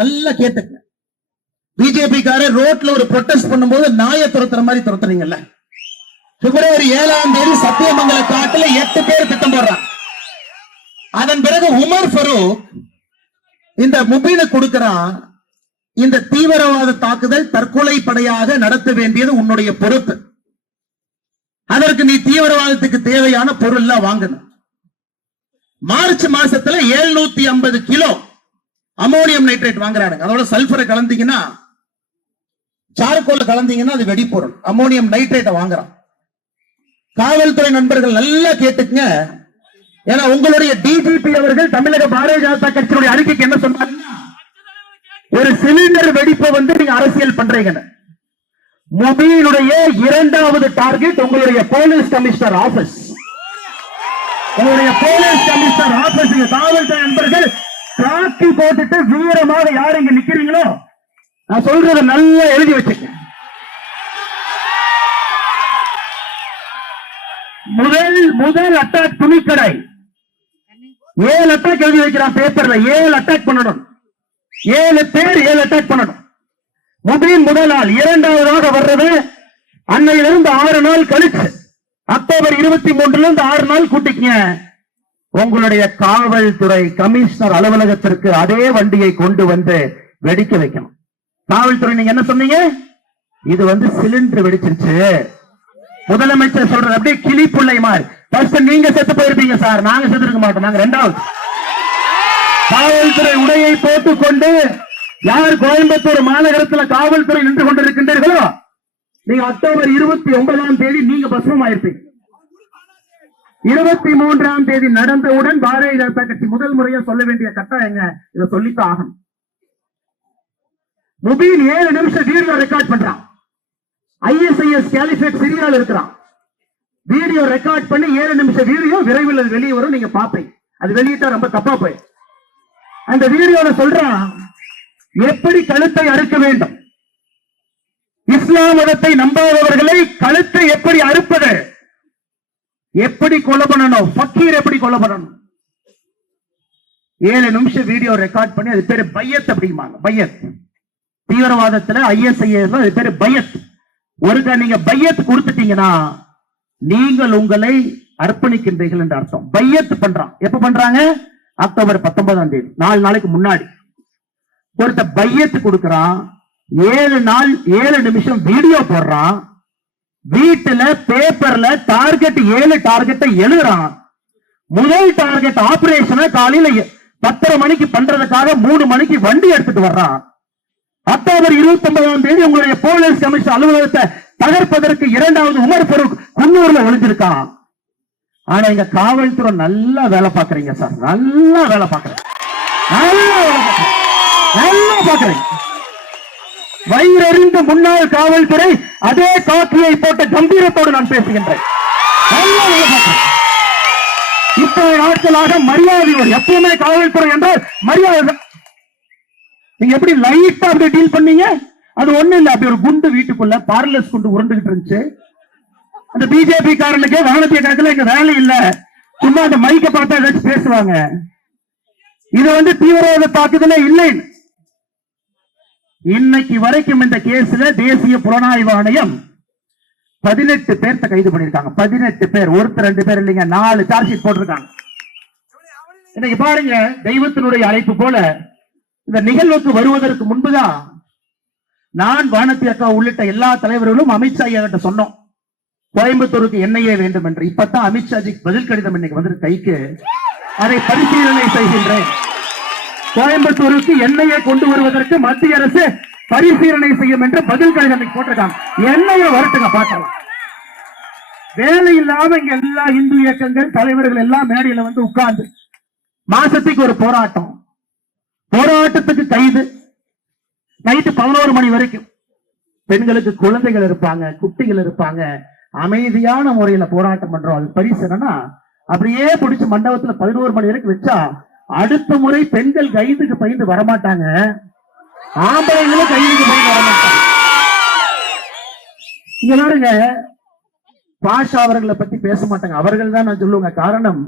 நல்லா கேட்டுங்க பிஜேபி ரோட்ல ஒரு ப்ரொட்டஸ்ட் பண்ணும்போது நாயை துரத்துற மாதிரி துரத்துறீங்கல்ல. பிப்ரவரி ஏழாம் தேதி சத்தியமங்கல காட்டுல எட்டு பேர் திட்டம் போடுறான் அதன் பிறகு உமர் ஃபரூக் இந்த முபீனை கொடுக்கிறான். இந்த தீவிரவாத தாக்குதல் தற்கொலை படையாக நடத்த வேண்டியது உன்னுடைய பொறுப்பு. அதற்கு நீ தீவிரவாதத்துக்கு தேவையான பொருள் வாங்கணும். மார்ச் மாசத்துல 750 ஐம்பது கிலோ அமோனியம் நைட்ரேட் வாங்குறாங்க அதோட சல்பரை கலந்தீங்கன்னா சார்கோல் கலந்தீங்கன்னா அது வெடிப்பொருள் அமோனியம் நைட்ரேட்டை வாங்குறான். காவல்துறை நண்பர்கள் நல்லா கேட்டுக்குங்க. ஏன்னா உங்களுடைய டிஜிபி அவர்கள் தமிழக பாரதிய ஜனதா கட்சியுடைய அறிக்கைக்கு என்ன சொன்னாங்கன்னா ஒரு சிலிண்டர் வெடிப்பை வந்து நீங்க அரசியல் பண்றீங்க மொபைலுடைய இரண்டாவது டார்கெட் உங்களுடைய போலீஸ் கமிஷனர் ஆபீஸ். உங்களுடைய போலீஸ் கமிஷனர் ஆபீஸ். காவல்துறை நண்பர்கள் காக்கி போட்டுட்டு வீரமாக யார் இங்க நிக்கிறீங்களோ? நான் சொல்றத நல்லா எழுதி வச்சுக்க முதல் முதல் அட்டாக் துணிக்கடை. ஏழு அட்டாக் எழுதி வைக்கிறான் பேப்பர்ல ஏழு அட்டாக் பண்ணணும். ஏழு பேர் ஏழு அட்டாக் பண்ணணும். முபின் முதல் நாள் இரண்டாவதாக வர்றது அன்னையிலிருந்து ஆறு நாள் கழிச்சு. அக்டோபர் இருபத்தி மூன்றுல இருந்து ஆறு நாள் கூட்டிக்கங்க. உங்களுடைய காவல்துறை கமிஷனர் அலுவலகத்திற்கு அதே வண்டியை கொண்டு வந்து வெடிக்க வைக்கணும். காவல்துறை நீங்க என்ன சொன்னீங்க? இது வந்து சிலிண்டர் வெடிச்சிருச்சு. முதலமைச்சர் சொல்றது அப்படியே கிளி பிள்ளை மாதிரி. நீங்க செத்து போயிருப்பீங்க சார். நாங்க செத்து இருக்க மாட்டோம். நாங்க ரெண்டாவது. காவல்துறை உடையை போட்டுக்கொண்டு யார் கோயம்புத்தூர் மாநகரத்தில் காவல்துறை நின்று கொண்டிருக்கின்றீர்களோ நீங்க அக்டோபர் இருபத்தி ஒன்பதாம் தேதி நீங்க பஸ்மம் ஆயிருப்பீங்க இருபத்தி மூன்றாம் தேதி நடந்தவுடன் பாரதிய ஜனதா கட்சி முதல் முறையா சொல்ல வேண்டிய கட்டாயங்க. இதை சொல்லித்தான் ஆகணும். முபீன் ஏழு நிமிஷம் வீடியோ ரெக்கார்ட் பண்றான். ஐஎஸ்ஐஎஸ் கேலிஃபேட் சிரியால் இருக்கிறான். வீடியோ ரெக்கார்ட் பண்ணி ஏழு நிமிஷம் வீடியோ விரைவில் அது வெளியே வரும் நீங்க பாப்பீங்க அது வெளியிட்டா ரொம்ப தப்பா போய் அந்த வீடியோல சொல்றான் எப்படி கழுத்தை அறுக்க வேண்டும்? இஸ்லாம் மதத்தை நம்பாதவர்களை கழுத்தை எப்படி அறுப்பது? எப்படி கொலை பண்ணணும்? ஃபக்கீர் எப்படி கொலை பண்ணணும்? ஏழு நிமிஷம் வீடியோ ரெக்கார்ட் பண்ணி அது பேரு பையத் அப்படிம்பாங்க. பையத். தீவிரவாதத்துல ஐஎஸ்ஐஎஸ் அது பேரு பையத். ஒருக்க நீங்க பையத் கொடுத்துட்டீங்கன்னா நீங்கள் உங்களை அர்ப்பணிக்கின்றீர்கள் என்று அர்த்தம். பையத் பண்றான். எப்ப பண்றாங்க? அக்டோபர் பத்தொன்பதாம் தேதி. நாலு நாளைக்கு முன்னாடி. ஒருத்த பையத்து கொடுக்கறான். ஏழு நாள் ஏழு நிமிஷம் வீடியோ போடுறான். வீட்டுல பேப்பர்ல டார்கெட் ஏழு டார்கெட்டை எழுதுறான். முதல் டார்கெட் ஆபரேஷனை காலையில பத்தரை மணிக்கு பண்றதுக்காக மூணு மணிக்கு வண்டி எடுத்துட்டு வர்றான். அக்டோபர் இருபத்தி ஒன்பதாம் தேதி உங்களுடைய போலீஸ் கமிஷன் அலுவலகத்தை தகர்ப்பதற்கு இரண்டாவது உமர் ஃபரூக் குன்னூர்ல ஒளிஞ்சிருக்கான். ஆனா இங்க காவல்துறை நல்லா வேலை பாக்குறீங்க சார். நல்லா வேலை பாக்குறேன் நல்லா வேலை நல்லா பாக்குறீங்க வயிறறிந்த முன்னாள் காவல்துறை அதே காக்கியை போட்ட கம்பீரத்தோடு நான் பேசுகின்றேன். நல்லா இத்தனை நாட்களாக மரியாதையோடு எப்பவுமே காவல்துறை என்றால் மரியாதை தான். நீங்க எப்படி லைட்டா அப்படி டீல் பண்ணீங்க? அது ஒண்ணு இல்ல. அப்படி ஒரு குண்டு வீட்டுக்குள்ள பார்லஸ் குண்டு உருண்டுகிட்டு இருந்துச்சு. அந்த பிஜேபி காரனுக்கு வானத்திய கணக்குல இங்க வேலை இல்ல. சும்மா அந்த மைக்க பார்த்தா ஏதாச்சும் பேசுவாங்க. இது வந்து தீவிரவாத தாக்குதலே இல்லைன்னு. இன்னைக்கு வரைக்கும் இந்த கேஸ்ல தேசிய புலனாய்வு ஆணையம் பதினெட்டு பேர்த்த கைது பண்ணிருக்காங்க பதினெட்டு பேர். ஒருத்தர் ரெண்டு பேர் இல்லைங்க. நாலு சார்ஜ் ஷீட் போட்டிருக்காங்க. இன்னைக்கு பாருங்க தெய்வத்தினுடைய அழைப்பு போல இந்த நிகழ்வுக்கு வருவதற்கு முன்புதான் நான் வானத்தி அக்கா உள்ளிட்ட எல்லா தலைவர்களும் அமித்ஷா ஐயா கிட்ட சொன்னோம். கோயம்புத்தூருக்கு என்னையே வேண்டும் என்று. இப்பதான் அமித்ஷாஜிக்கு பதில் கடிதம் இன்னைக்கு வந்து கைக்கு. அதை பரிசீலனை செய்கின்றேன். கோயம்புத்தூருக்கு எண்ணெயை கொண்டு வருவதற்கு மத்திய அரசு பரிசீலனை செய்யும் என்று பதில் கடிதம் போட்டிருக்காங்க. எண்ணெயை வரட்டுங்க பார்க்கலாம். வேலை இல்லாம இங்க எல்லா இந்து இயக்கங்கள் தலைவர்கள் எல்லாம் மேடையில வந்து உட்கார்ந்து மாசத்துக்கு ஒரு போராட்டம். போராட்டத்துக்கு கைது. நைட்டு பதினோரு மணி வரைக்கும். பெண்களுக்கு குழந்தைகள் இருப்பாங்க குட்டிகள் இருப்பாங்க. அமைதியான முறையில போராட்டம் பண்றோம். அது பரிசு என்னன்னா அப்படியே பிடிச்சு மண்டபத்துல பதினோரு மணி வரைக்கும் வச்சா அடுத்த முறை பெண்கள் கைதுக்கு பயந்து வரமாட்டாங்க. ஆம்பளைங்களும் கைதுக்கு பயந்து வரமாட்டாங்க. இங்க பாருங்க பாஷா அவர்களை பத்தி பேச மாட்டாங்க. அவர்கள் தான் நான் சொல்லுவேங்க. காரணம்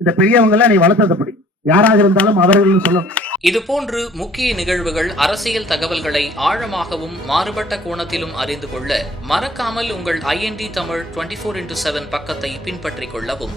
இந்த பெரியவங்க எல்லாம் நீ வளர்த்ததுப்படி. யாராக இருந்தாலும் அவர்கள் சொல்லணும். இதுபோன்று முக்கிய நிகழ்வுகள் அரசியல் தகவல்களை ஆழமாகவும் மாறுபட்ட கோணத்திலும் அறிந்து கொள்ள மறக்காமல் உங்கள் INT Tamil twenty four into seven பக்கத்தை பின்பற்றிக் கொள்ளவும்